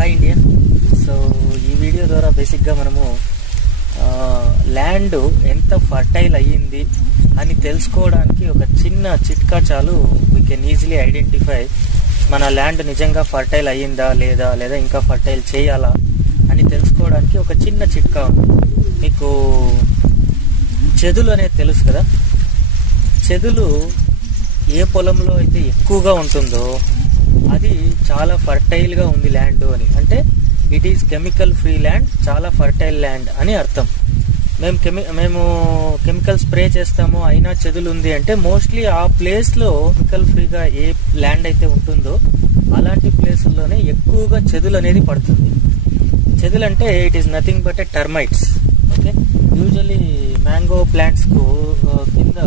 Hi India. So ఈ video ద్వారా బేసిక్గా మనము ల్యాండ్ ఎంత ఫర్టైల్ అయ్యింది అని తెలుసుకోవడానికి ఒక చిన్న చిట్కా చాలు. వీ కెన్ ఈజీలీ ఐడెంటిఫై మన ల్యాండ్ నిజంగా ఫర్టైల్ అయ్యిందా లేదా ఇంకా ఫర్టైల్ చేయాలా అని తెలుసుకోవడానికి ఒక చిన్న చిట్కా ఉంది. మీకు చెదులు అనేది తెలుసు కదా. చెదులు ఏ పొలంలో అయితే ఎక్కువగా ఉంటుందో అది చాలా ఫర్టైల్గా ఉంది ల్యాండ్ అని, అంటే it is chemical free land, చాలా ఫర్టైల్ ల్యాండ్ అని అర్థం. మేము కెమికల్ స్ప్రే చేస్తాము అయినా చెదులు ఉంది అంటే మోస్ట్లీ ఆ ప్లేస్లో కెమికల్ ఫ్రీగా ఏ ల్యాండ్ అయితే ఉంటుందో అలాంటి ప్లేసుల్లోనే ఎక్కువగా చెదులు అనేది పడుతుంది. చెదులు అంటే it is nothing but a termites. Okay, usually mango ప్లాంట్స్కు కింద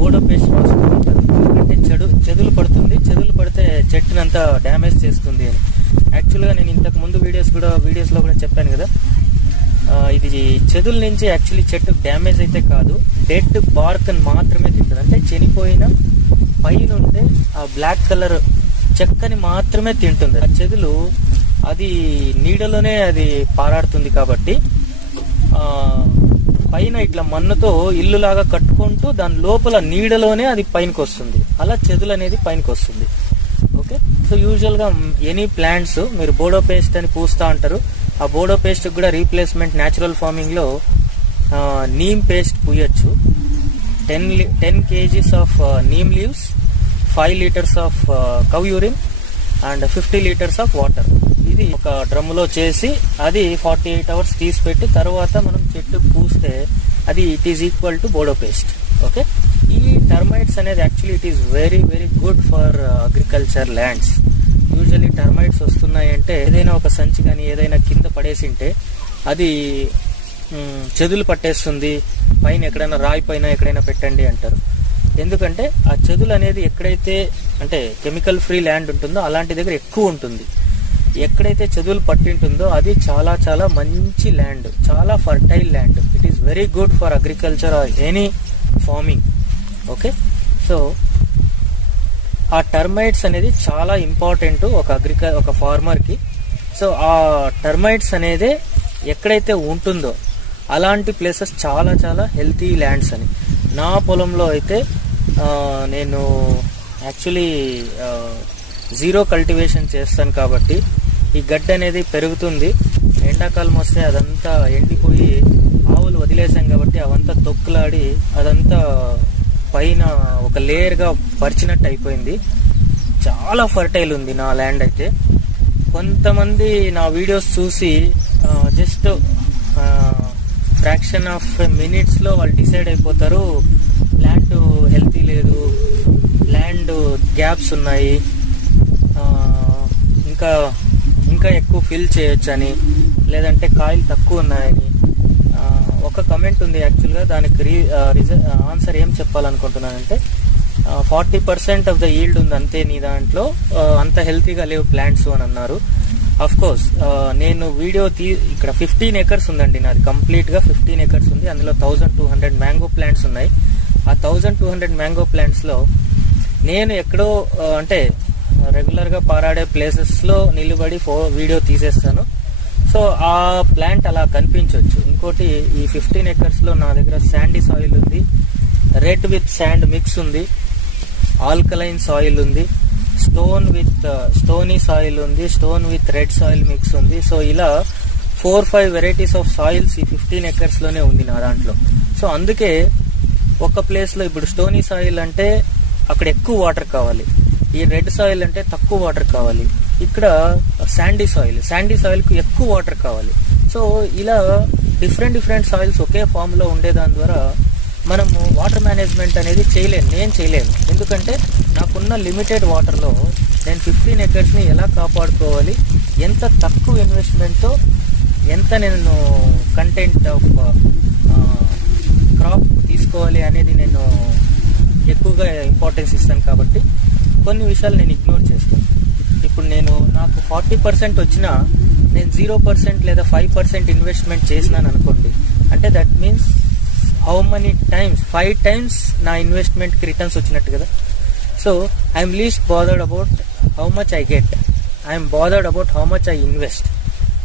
బోడో పేస్ట్ రాసుకుంటూ ఉంటారు, ఎందుకంటే చెదులు పడుతుంది, చెదులు పడితే చెట్టునంతా డ్యామేజ్ చేస్తుంది అని. యాక్చువల్గా నేను ఇంతకు ముందు వీడియోస్లో కూడా చెప్పాను కదా, ఇది చెదుల నుంచి యాక్చువల్లీ చెట్టు డ్యామేజ్ అయితే కాదు, డెడ్ బార్క్ అని మాత్రమే తింటుంది. అంటే చనిపోయిన పైన ఉంటే ఆ బ్లాక్ కలర్ చెక్కని మాత్రమే తింటుంది. ఆ చెదులు అది నీడలోనే అది పారాడుతుంది కాబట్టి పైన ఇట్లా మన్నుతో ఇల్లులాగా కట్టుకుంటూ దాని లోపల నీడలోనే అది పైనకి వస్తుంది. అలా చెదులు అనేది పైనకి వస్తుంది. ఓకే, సో యూజువల్గా ఎనీ ప్లాంట్స్ మీరు బోడో పేస్ట్ అని పూస్తూ ఉంటారు. ఆ బోడో పేస్ట్ కూడా రీప్లేస్మెంట్ న్యాచురల్ ఫార్మింగ్లో నీమ్ పేస్ట్ పూయొచ్చు. 10 kgs of neem leaves, 5 liters of cow urine and 50 liters of water. ఇది ఒక డ్రమ్లో చేసి అది 48 hours తీసి పెట్టి తర్వాత మనం చెట్టు పూస్తే అది ఇట్ ఈస్ ఈక్వల్ టు బోడో పేస్ట్. ఓకే, ఈ టర్మైట్స్ అనేది actually it is very very good for agriculture lands. Usually termites వస్తున్నాయంటే ఏదైనా ఒక సంచి కానీ ఏదైనా కింద పడేసింటే అది చెదులు పట్టేస్తుంది, పైన ఎక్కడైనా రాయి పైన ఎక్కడైనా పెట్టండి అంటారు. ఎందుకంటే ఆ చెదులు అనేది ఎక్కడైతే అంటే కెమికల్ ఫ్రీ ల్యాండ్ ఉంటుందో అలాంటి దగ్గర ఎక్కువ ఉంటుంది. ఎక్కడైతే చెదులు పట్టింటుందో అది చాలా చాలా మంచి ల్యాండ్, చాలా fertile land. It is very good for agriculture or any farming. Okay, so ఆ టర్మైట్స్ అనేది చాలా ఇంపార్టెంట్ ఒక ఫార్మర్కి. సో ఆ టర్మైట్స్ అనేది ఎక్కడైతే ఉంటుందో అలాంటి ప్లేసెస్ చాలా చాలా హెల్తీ ల్యాండ్స్ అని. నా పొలంలో అయితే నేను యాక్చువల్లీ జీరో కల్టివేషన్ చేస్తాను కాబట్టి ఈ గడ్డి అనేది పెరుగుతుంది. ఎండాకాలం వస్తే అదంతా ఎండిపోయి ఆవులు వదిలేసాం కాబట్టి అవంతా తొక్కులాడి అదంతా పైన ఒక లేయర్గా పరిచినట్టు అయిపోయింది. చాలా ఫర్టైల్ ఉంది నా ల్యాండ్ అయితే. కొంతమంది నా వీడియోస్ చూసి జస్ట్ ఫ్రాక్షన్ ఆఫ్ మినిట్స్లో వాళ్ళు డిసైడ్ అయిపోతారు, ల్యాండ్ హెల్తీ లేదు, ల్యాండ్ గ్యాప్స్ ఉన్నాయి, ఇంకా ఎక్కువ ఫిల్ చేయొచ్చు అని, లేదంటే కాయలు తక్కువ ఉన్నాయని. ఒక కమెంట్ ఉంది యాక్చువల్గా, దానికి ఆన్సర్ ఏం చెప్పాలనుకుంటున్నానంటే 40% ఆఫ్ ద ఈల్డ్ ఉంది అంతే నీ దాంట్లో, అంత హెల్తీగా లేవు ప్లాంట్స్ అని అన్నారు. అఫ్ కోర్స్ నేను వీడియో ఇక్కడ 15 acres ఉందండి నాది, కంప్లీట్గా 15 acres ఉంది. అందులో 1200 మ్యాంగో ప్లాంట్స్ ఉన్నాయి. ఆ 1200 మ్యాంగో ప్లాంట్స్లో నేను ఎక్కడో అంటే రెగ్యులర్గా పారాడే ప్లేసెస్లో నిలబడి వీడియో తీసేస్తాను. సో ఆ ప్లాంట్ అలా కనిపించవచ్చు. ఇంకోటి ఈ 15 acresలో నా దగ్గర శాండీ సాయిల్ ఉంది, రెడ్ విత్ శాండ్ మిక్స్ ఉంది, ఆల్కలైన్ సాయిల్ ఉంది, స్టోనీ సాయిల్ ఉంది, stone with red soil mix ఉంది. సో ఇలా 4-5 వెరైటీస్ ఆఫ్ సాయిల్స్ ఈ 15 acresలోనే ఉంది నా దాంట్లో. సో అందుకే ఒక ప్లేస్లో ఇప్పుడు స్టోనీ సాయిల్ అంటే అక్కడ ఎక్కువ వాటర్ కావాలి, ఈ రెడ్ సాయిల్ అంటే తక్కువ వాటర్ కావాలి, ఇక్కడ శాండీ సాయిల్కు ఎక్కువ వాటర్ కావాలి. సో ఇలా డిఫరెంట్ సాయిల్స్ ఒకే ఫామ్లో ఉండేదాని ద్వారా మనము వాటర్ మేనేజ్మెంట్ అనేది నేను చేయలేను. ఎందుకంటే నాకున్న లిమిటెడ్ వాటర్లో నేను 15 acresని ఎలా కాపాడుకోవాలి, ఎంత తక్కువ ఇన్వెస్ట్మెంట్తో ఎంత నేను కంటెంట్ ఆఫ్ క్రాప్ తీసుకోవాలి అనేది నేను ఎక్కువగా ఇంపార్టెన్స్ ఇస్తాను. కాబట్టి కొన్ని విషయాలు నేను ఇగ్నోర్ చేస్తాను. ఇప్పుడు నాకు 40% వచ్చినా నేను 0% లేదా 5% ఇన్వెస్ట్మెంట్ చేసినాను అనుకోండి, అంటే that means how many times 5 times నా ఇన్వెస్ట్మెంట్కి రిటర్న్స్ వచ్చినట్టు కదా. So I'm least bothered about how much I get. I'm bothered about how much I invest.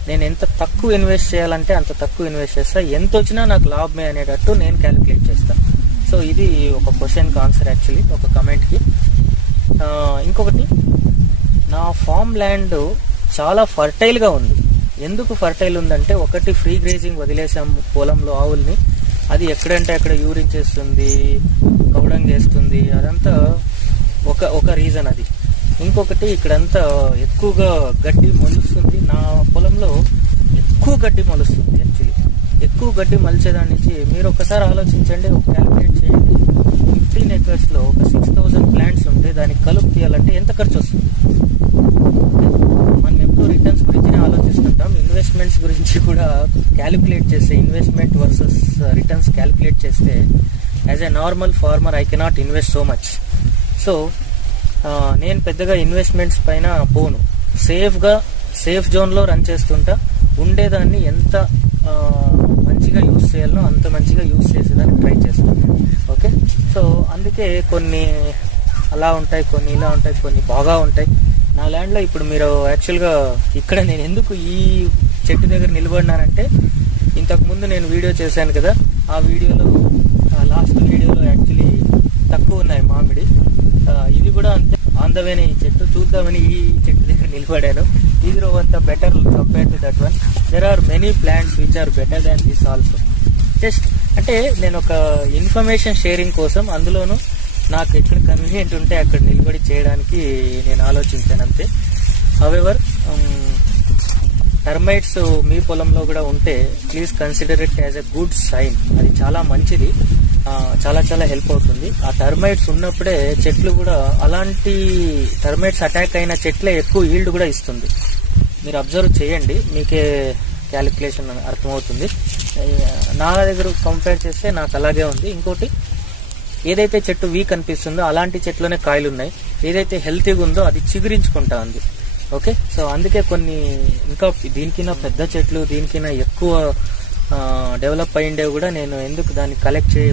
నేను ఎంత తక్కువ ఇన్వెస్ట్ చేయాలంటే అంత తక్కువ ఇన్వెస్ట్ చేస్తా, ఎంత వచ్చినా నాకు లాభమే అనేటట్టు నేను క్యాలిక్యులేట్ చేస్తాను. సో ఇది ఒక క్వశ్చన్కి ఆన్సర్ యాక్చువల్లీ, ఒక కమెంట్కి. ఇంకొకటి, నా ఫామ్ ల్యాండ్ చాలా ఫర్టైల్గా ఉంది. ఎందుకు ఫర్టైల్ ఉందంటే, ఒకటి ఫ్రీ గ్రేజింగ్ వదిలేసాం పొలంలో ఆవుల్ని, అది ఎక్కడంటే అక్కడ యూరిన్ చేస్తుంది, కౌడంగ్ చేస్తుంది, అదంతా ఒక రీజన్ అది. ఇంకొకటి, ఇక్కడంతా ఎక్కువగా గడ్డి మొలుస్తుంది. నా పొలంలో ఎక్కువ గడ్డి మొలుస్తుంది. యాక్చువల్లీ ఎక్కువ గడ్డి మలిచేదాని నుంచి మీరు ఒకసారి ఆలోచించండి, ఒక క్యాలిక్యులేట్ చేయండి. 15 acres లో ఒక 6,000 ప్లాంట్స్ ఉంటే దానికి కలుపు తీయాలంటే ఎంత ఖర్చు వస్తుంది? మనం ఎప్పుడు రిటర్న్స్ గురించి ఆలోచిస్తుంటాం, ఇన్వెస్ట్మెంట్స్ గురించి కూడా క్యాలిక్యులేట్ చేస్తే, ఇన్వెస్ట్మెంట్ వర్సెస్ రిటర్న్స్ క్యాలిక్యులేట్ చేస్తే, as a normal farmer I cannot invest so much. So నేను పెద్దగా ఇన్వెస్ట్మెంట్స్ పైన పోను, సేఫ్ జోన్లో రన్ చేస్తుంటా. ఉండేదాన్ని ఎంత మంచిగా యూజ్ చేయాలనో అంత మంచిగా యూజ్ చేసేదాన్ని ట్రై చేస్తాను. ఓకే, సో అందుకే కొన్ని అలా ఉంటాయి, కొన్ని ఇలా ఉంటాయి, కొన్ని బాగా ఉంటాయి. నా ల్యాండ్లో ఇప్పుడు మీరు యాక్చువల్గా ఇక్కడ నేను ఎందుకు ఈ చెట్టు దగ్గర నిలబడినానంటే, ఇంతకుముందు నేను వీడియో చేశాను కదా, ఆ వీడియోలో లాస్ట్ వీడియోలో యాక్చువల్లీ తక్కువ ఉన్నాయి మామిడి. ఇది కూడా అంతే, ఆన్ ద వేనే ఈ చెట్టు చూద్దామని ఈ చెట్టు దగ్గర నిలబడాను. ఇది అంత better compare to that one. There are many plants which are better than this also. Just అంటే నేను ఒక ఇన్ఫర్మేషన్ షేరింగ్ కోసం, అందులోనూ నాకు ఎక్కడ కన్వీనియంట్ ఉంటే అక్కడ నిలబడి చేయడానికి నేను ఆలోచించాను అంతే. హౌఎవర్ టర్మైట్స్ మీ పొలంలో కూడా ఉంటే please consider it as a good sign. అది చాలా మంచిది, చాలా హెల్ప్ అవుతుంది. ఆ టర్మైట్స్ ఉన్నప్పుడే చెట్లు కూడా, అలాంటి టర్మైట్స్ అటాక్ అయిన చెట్లే ఎక్కువ ఈల్డ్ కూడా ఇస్తుంది. మీరు అబ్జర్వ్ చేయండి, మీకే క్యాలిక్యులేషన్ అర్థమవుతుంది. నా దగ్గర కంపేర్ చేస్తే నాకు అలాగే ఉంది. ఇంకోటి, ఏదైతే చెట్టు వీక్ అనిపిస్తుందో అలాంటి చెట్లోనే కాయలు ఉన్నాయి, ఏదైతే హెల్తీగా ఉందో అది చిగురించుకుంటా ఉంది. ఓకే, సో అందుకే కొన్ని ఇంకా దీనికైనా పెద్ద చెట్లు, దీనికైనా ఎక్కువ డెవలప్ అయ్యిండేవి కూడా నేను ఎందుకు దాన్ని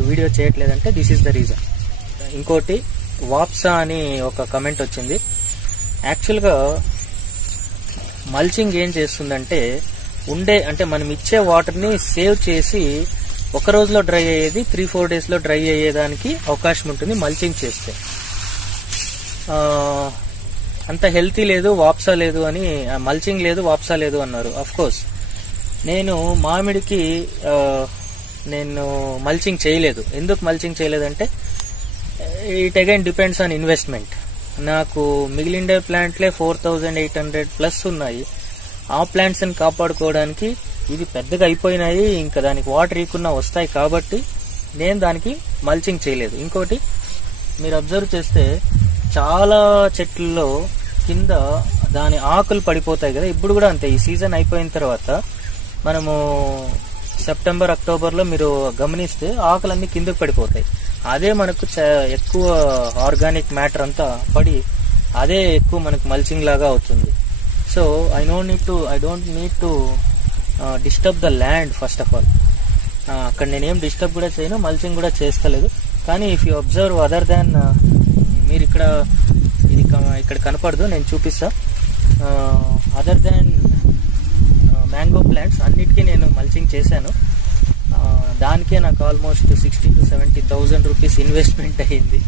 వీడియో చేయట్లేదంటే దిస్ ఈస్ ద రీజన్. ఇంకోటి, వాప్సా అని ఒక కమెంట్ వచ్చింది. యాక్చువల్గా మల్చింగ్ ఏం చేస్తుందంటే, అంటే మనం ఇచ్చే వాటర్ని సేవ్ చేసి ఒక రోజులో డ్రై అయ్యేది 3-4 డేస్లో డ్రై అయ్యేదానికి అవకాశం ఉంటుంది మల్చింగ్ చేస్తే. అంత హెల్తీ లేదు, వాప్సా లేదు అని, మల్చింగ్ లేదు, వాప్సా లేదు అన్నారు. అఫ్ కోర్స్ నేను మామిడికి నేను మల్చింగ్ చేయలేదు. ఎందుకు మల్చింగ్ చేయలేదంటే, it again depends on investment. నాకు మిగిలిండే ప్లాంట్లే 4,800 ప్లస్ ఉన్నాయి. ఆ ప్లాంట్స్ని కాపాడుకోవడానికి ఇవి పెద్దగా అయిపోయినాయి, ఇంకా దానికి వాటర్ ఇవ్వకుండా వస్తాయి కాబట్టి నేను దానికి మల్చింగ్ చేయలేదు. ఇంకోటి, మీరు అబ్జర్వ్ చేస్తే చాలా చెట్లలో కింద దాని ఆకులు పడిపోతాయి కదా. ఇప్పుడు కూడా అంతే, ఈ సీజన్ అయిపోయిన తర్వాత మనము సెప్టెంబర్ అక్టోబర్లో మీరు గమనిస్తే ఆకులన్నీ కిందకు పడిపోతాయి. అదే మనకు ఎక్కువ ఆర్గానిక్ మ్యాటర్ అంతా పడి అదే ఎక్కువ మనకు మల్చింగ్ లాగా అవుతుంది. So I don't need to disturb the land first of all. అక్కడ నేనేం డిస్టర్బ్ కూడా చేయను, మల్చింగ్ కూడా చేస్తలేదు. కానీ if you observe other than, మీరు ఇక్కడ కనపడదు, నేను చూపిస్తా. అదర్ దాన్ మ్యాంగో ప్లాంట్స్ అన్నిటికీ నేను మల్చింగ్ చేశాను. దానికే నాకు ఆల్మోస్ట్ 60,000 to 70,000 రూపీస్ ఇన్వెస్ట్మెంట్ అయ్యింది.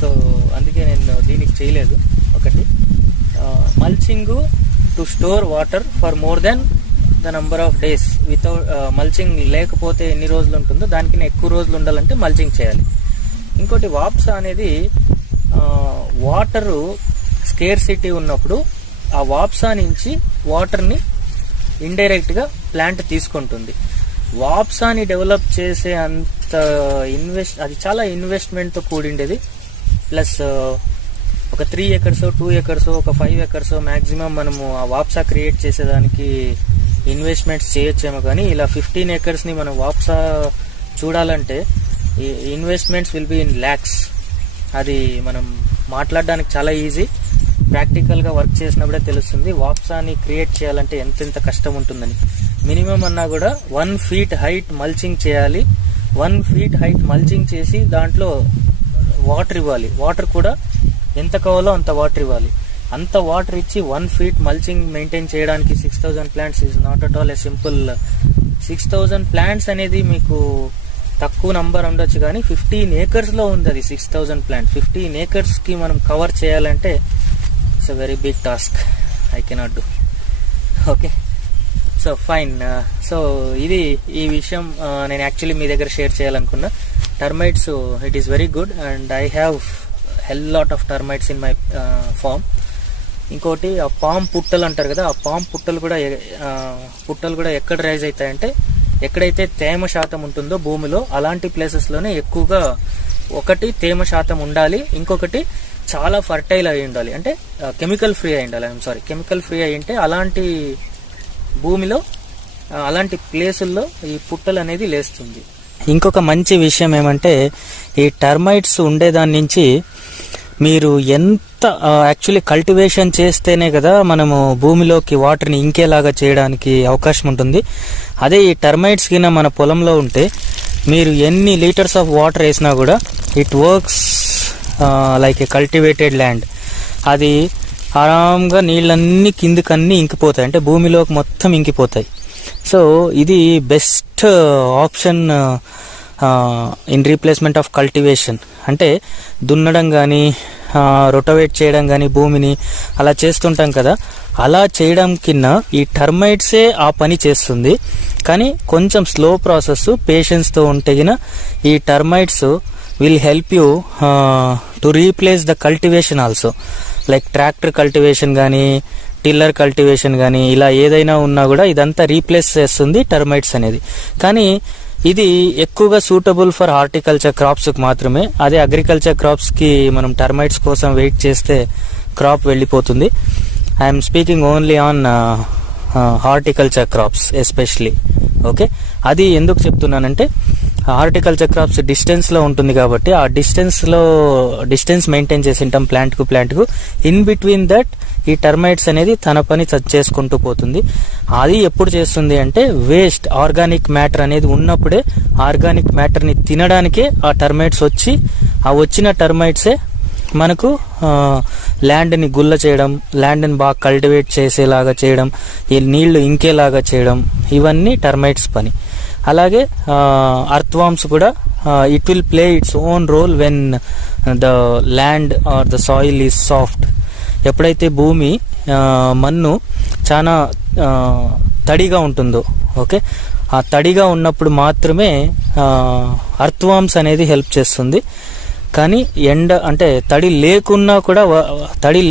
సో అందుకే నేను దీనికి చేయలేదు. ఒకటి, mulching to store water for more than the number of days. Without mulching లేకపోతే ఎన్ని రోజులు ఉంటుందో దానికి ఎక్కువ రోజులు ఉండాలంటే మల్చింగ్ చేయాలి. ఇంకోటి, వాప్సా అనేది వాటరు స్కేర్సిటీ ఉన్నప్పుడు ఆ వాప్సా నుంచి వాటర్ని ఇండైరెక్ట్గా ప్లాంట్ తీసుకుంటుంది. వాప్సాని డెవలప్ చేసే అంత అది చాలా ఇన్వెస్ట్మెంట్తో కూడిండేది. ప్లస్ ఒక 3 acres 2 acres ఒక 5 acres మ్యాక్సిమం మనము ఆ వాప్సా క్రియేట్ చేసేదానికి ఇన్వెస్ట్మెంట్స్ చేయొచ్చేమో. కానీ ఇలా 15 acres మనం వాప్సా చూడాలంటే investments will be in lakhs. అది మనం మాట్లాడడానికి చాలా ఈజీ, ప్రాక్టికల్గా వర్క్ చేసినప్పుడే తెలుస్తుంది వాప్సాని క్రియేట్ చేయాలంటే ఎంతెంత కష్టం ఉంటుందని. మినిమం అన్నా కూడా 1 feet హైట్ మల్చింగ్ చేయాలి. 1 feet హైట్ మల్చింగ్ చేసి దాంట్లో వాటర్ ఇవ్వాలి. వాటర్ కూడా ఎంత కావాలో అంత వాటర్ ఇవ్వాలి. అంత వాటర్ ఇచ్చి 1 feet మల్చింగ్ మెయింటైన్ చేయడానికి 6000 plants is not at all a simple. 6000 plants అనేది మీకు తక్కువ నంబర్ ఉండొచ్చు, కానీ 15 acres లో ఉంది అది 6000 ప్లాంట్. 15 acres కి మనం కవర్ చేయాలంటే it's a very big task. I cannot do. Okay, so fine. So ఇది ఈ విషయం నేను యాక్చువల్లీ మీ దగ్గర షేర్ చేయాలనుకున్నా. Termites, it is very good and I have hell lot of termites in my farm. ఇంకోటి ఆ పామ్ పుట్టలు అంటారు కదా, ఆ పామ్ పుట్టలు కూడా ఎక్కడ రైజ్ అవుతాయంటే ఎక్కడైతే తేమ శాతం ఉంటుందో భూమిలో అలాంటి ప్లేసెస్లోనే ఎక్కువగా. ఒకటి తేమ శాతం ఉండాలి, ఇంకొకటి చాలా ఫర్టైల్ అయి ఉండాలి, అంటే కెమికల్ ఫ్రీ అయి ఉండాలి. కెమికల్ ఫ్రీ అయి ఉంటే అలాంటి భూమిలో అలాంటి ప్లేసుల్లో ఈ పుట్టలు అనేది లేస్తుంది. ఇంకొక మంచి విషయం ఏమంటే ఈ టర్మైట్స్ ఉండేదాని నుంచి మీరు ఎంత యాక్చువల్లీ కల్టివేషన్ చేస్తేనే కదా మనము భూమిలోకి వాటర్ని ఇంకేలాగా చేయడానికి అవకాశం ఉంటుంది. అదే ఈ టర్మైట్స్ కింద మన పొలంలో ఉంటే మీరు ఎన్ని లీటర్స్ ఆఫ్ వాటర్ వేసినా కూడా it works like A cultivated land. అది ఆరాంగా నీళ్ళన్నీ కిందికన్నీ ఇంకిపోతాయి, అంటే భూమిలోకి మొత్తం ఇంకిపోతాయి. సో ఇది best option in replacement of cultivation. అంటే దున్నడం కానీ రొటవేట్ చేయడం కానీ భూమిని అలా చేస్తుంటాం కదా, అలా చేయడం కింద ఈ టర్మైట్సే ఆ పని చేస్తుంది. కానీ కొంచెం స్లో ప్రాసెస్, పేషెన్స్తో ఉంటేగిన ఈ termites will help you to replace the cultivation also. Like tractor cultivation కానీ టిల్లర్ కల్టివేషన్ కానీ ఇలా ఏదైనా ఉన్నా కూడా ఇదంతా రీప్లేస్ చేస్తుంది టర్మైట్స్ అనేది. కానీ ఇది ఎక్కువగా సూటబుల్ ఫర్ హార్టికల్చర్ క్రాప్స్కి మాత్రమే. అదే అగ్రికల్చర్ క్రాప్స్కి మనం టర్మైట్స్ కోసం వెయిట్ చేస్తే క్రాప్ వెళ్ళిపోతుంది. I'm speaking only on horticulture crops especially. Okay, అది ఎందుకు చెప్తున్నానంటే హార్టికల్చర్ క్రాప్స్ డిస్టెన్స్లో ఉంటుంది కాబట్టి ఆ డిస్టెన్స్ మెయింటైన్ చేసి ఉంటాం ప్లాంట్కు. ఇన్ బిట్వీన్ దట్ ఈ టర్మైట్స్ అనేది తన పని చేసుకుంటూ పోతుంది. అది ఎప్పుడు చేస్తుంది అంటే వేస్ట్ ఆర్గానిక్ మ్యాటర్ అనేది ఉన్నప్పుడే ఆర్గానిక్ మ్యాటర్ని తినడానికే ఆ టర్మైట్స్ వచ్చి ఆ వచ్చిన టర్మైట్సే మనకు ల్యాండ్ని గుల్ల చేయడం, ల్యాండ్ని బాగా కల్టివేట్ చేసేలాగా చేయడం, ఈ నీళ్లు ఇంకేలాగా చేయడం, ఇవన్నీ టర్మైట్స్ పని. అలాగే అర్త్వామ్స్ కూడా it will play its own role when the land or the soil is soft. ఎప్పుడైతే భూమి మన్ను చాలా తడిగా ఉంటుందో, ఓకే, ఆ తడిగా ఉన్నప్పుడు మాత్రమే అర్త్వామ్స్ అనేది హెల్ప్ చేస్తుంది. కానీ అంటే తడి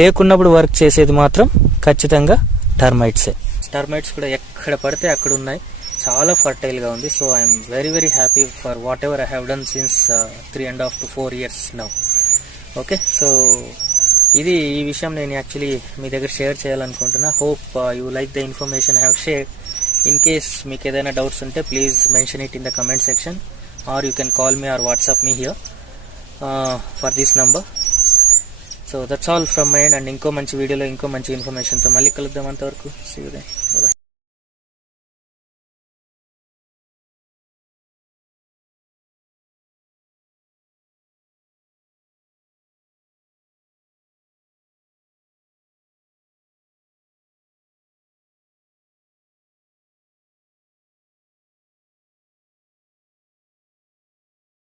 లేకున్నప్పుడు వర్క్ చేసేది మాత్రం ఖచ్చితంగా టర్మైట్సే. టర్మైట్స్ కూడా ఎక్కడ పడితే అక్కడ ఉన్నాయి, చాలా ఫర్టైల్గా ఉంది. So I'm very very happy for whatever I have done since 3.5 to 4 years now. Okay, so ఇది ఈ విషయం నేను యాక్చువల్లీ మీ దగ్గర షేర్ చేయాలనుకుంటున్నా. Hope you like the information I have shared. In case మీకు ఏదైనా డౌట్స్ ఉంటే please mention it in the comment section or you can call me or WhatsApp me here for this number. So that's all from my end. And ఇంకో మంచి వీడియోలో ఇంకో మంచి ఇన్ఫర్మేషన్తో మళ్ళీ కలుద్దాం. అంతవరకు సీ యూ దెన్. బై.